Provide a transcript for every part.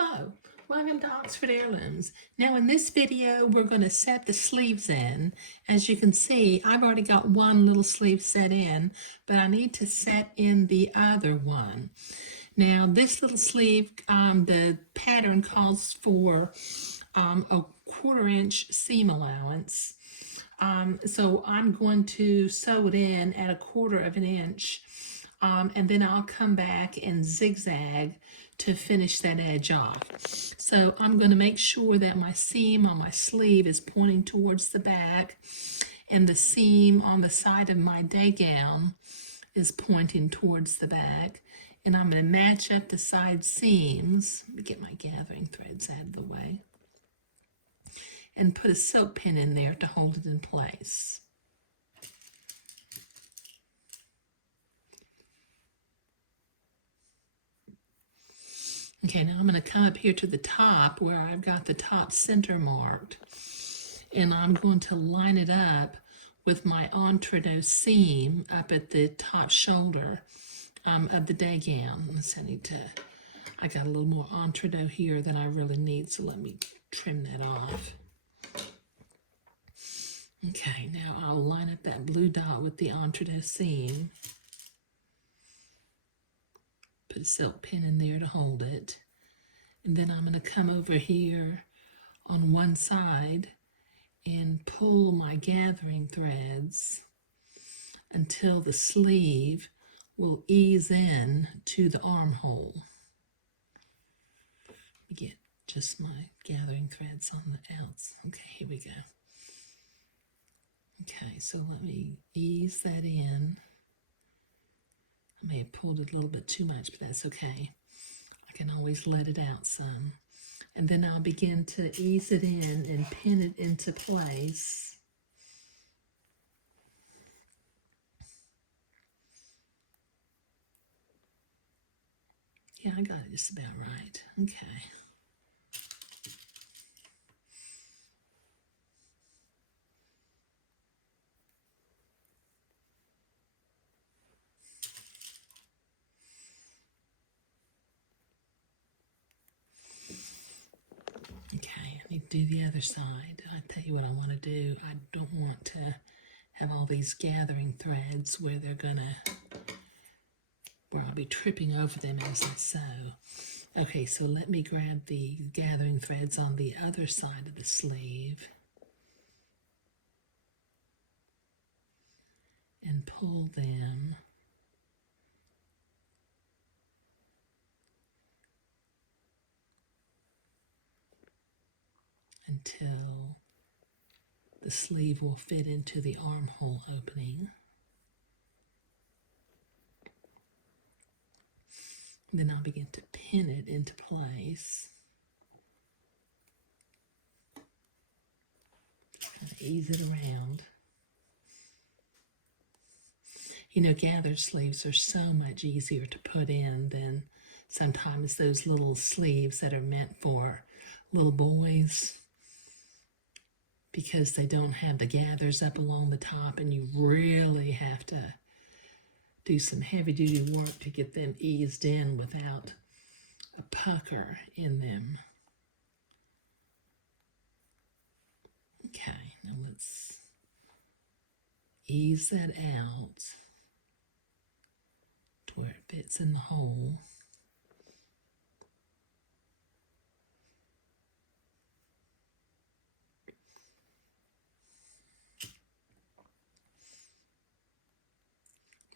Hello, welcome to Oxford Heirlooms. Now in this video we're going to set the sleeves in. As you can see, I've already got one little sleeve set in, but I need to set in the other one. Now this little sleeve, the pattern calls for a 1/4 inch seam allowance. So I'm going to sew it in at 1/4 inch, and then I'll come back and zigzag to finish that edge off. So I'm going to make sure that my seam on my sleeve is pointing towards the back, and the seam on the side of my day gown is pointing towards the back. And I'm going to match up the side seams. Let me get my gathering threads out of the way. And put a silk pin in there to hold it in place. Okay, now I'm going to come up here to the top where I've got the top center marked, and I'm going to line it up with my entre-deux seam up at the top shoulder of the day gown. I got a little more entre-deux here than I really need, so let me trim that off. Okay, now I'll line up that blue dot with the entre-deux seam. Put a silk pin in there to hold it. And then I'm going to come over here on one side and pull my gathering threads until the sleeve will ease in to the armhole. Let me get just my gathering threads on the outs. Okay, here we go. Okay, so let me ease that in. I may have pulled it a little bit too much, but that's okay. I can always let it out some. And then I'll begin to ease it in and pin it into place. Yeah, I got it just about right. Okay. Okay, I need to do the other side. I'll tell you what I want to do. I don't want to have all these gathering threads where I'll be tripping over them as I sew. Okay, so let me grab the gathering threads on the other side of the sleeve and pull them until the sleeve will fit into the armhole opening. Then I'll begin to pin it into place. Kind of ease it around. You know, gathered sleeves are so much easier to put in than sometimes those little sleeves that are meant for little boys, because they don't have the gathers up along the top, and you really have to do some heavy-duty work to get them eased in without a pucker in them. Okay, now let's ease that out to where it fits in the hole.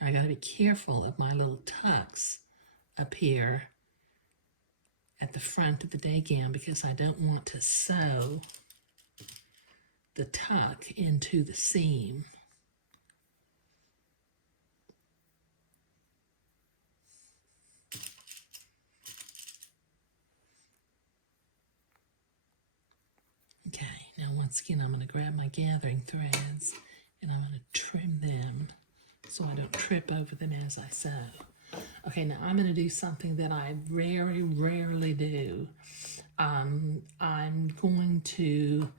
I gotta be careful of my little tucks up here at the front of the day gown, because I don't want to sew the tuck into the seam. Okay, now once again I'm going to grab my gathering threads and I'm going to trim them so I don't trip over them as I sew. Okay, now I'm going to do something that I very rarely do. I'm going to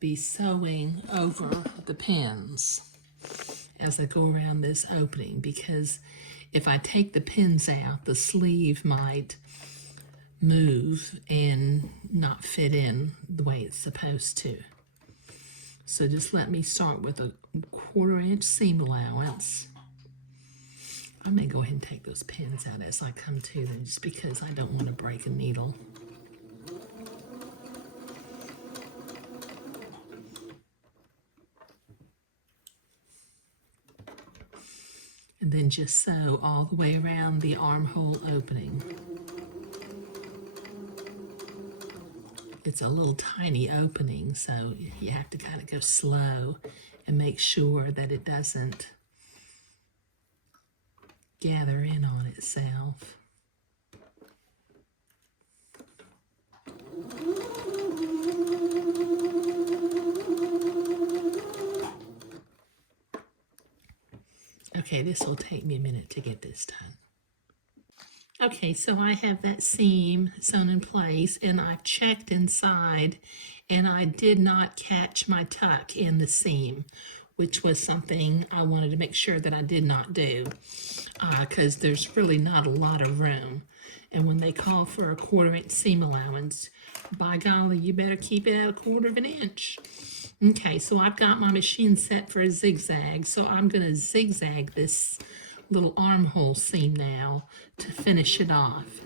be sewing over the pins as I go around this opening, because if I take the pins out, the sleeve might move and not fit in the way it's supposed to. So just let me start with a 1/4 inch seam allowance. I may go ahead and take those pins out as I come to them just because I don't want to break a needle. And then just sew all the way around the armhole opening. It's a little tiny opening, so you have to kind of go slow and make sure that it doesn't gather in on itself. Okay, this will take me a minute to get this done. Okay, so I have that seam sewn in place, and I've checked inside, and I did not catch my tuck in the seam, which was something I wanted to make sure that I did not do, because there's really not a lot of room. And when they call for a 1/4 inch seam allowance, by golly, you better keep it at a 1/4 inch. Okay, so I've got my machine set for a zigzag, so I'm going to zigzag this little armhole seam now to finish it off.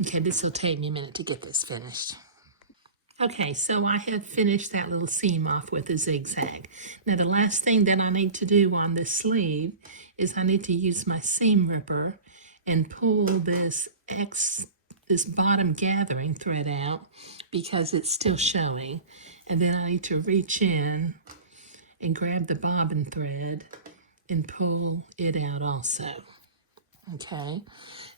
Okay, this will take me a minute to get this finished. Okay, so I have finished that little seam off with a zigzag. Now the last thing that I need to do on this sleeve is I need to use my seam ripper and pull this bottom gathering thread out because it's still showing. And then I need to reach in and grab the bobbin thread and pull it out also. Okay,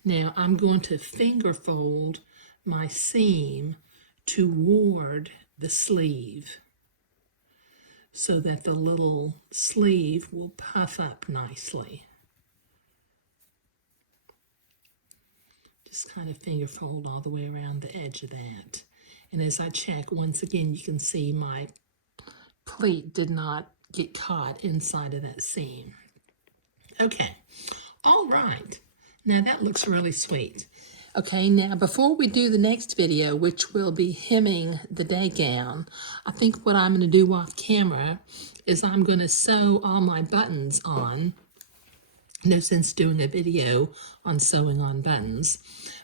now I'm going to finger fold my seam toward the sleeve so that the little sleeve will puff up nicely. Just kind of finger fold all the way around the edge of that. And as I check, once again, you can see my pleat did not get caught inside of that seam. Okay, all right. Now that looks really sweet. Okay, now before we do the next video, which will be hemming the day gown, I think what I'm going to do off camera is I'm going to sew all my buttons on. No sense doing a video on sewing on buttons,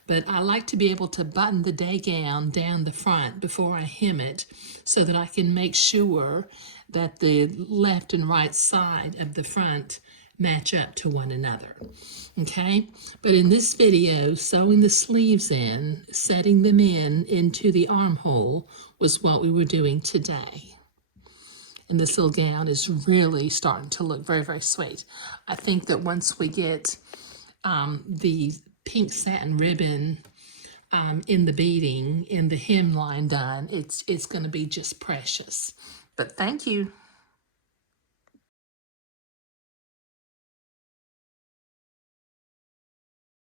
but I like to be able to button the day gown down the front before I hem it so that I can make sure that the left and right side of the front match up to one another. Okay, but in this video, sewing the sleeves in, setting them into the armhole was what we were doing today. And this little gown is really starting to look very, very sweet. I think that once we get the pink satin ribbon in the beading, in the hemline done, it's going to be just precious. But thank you.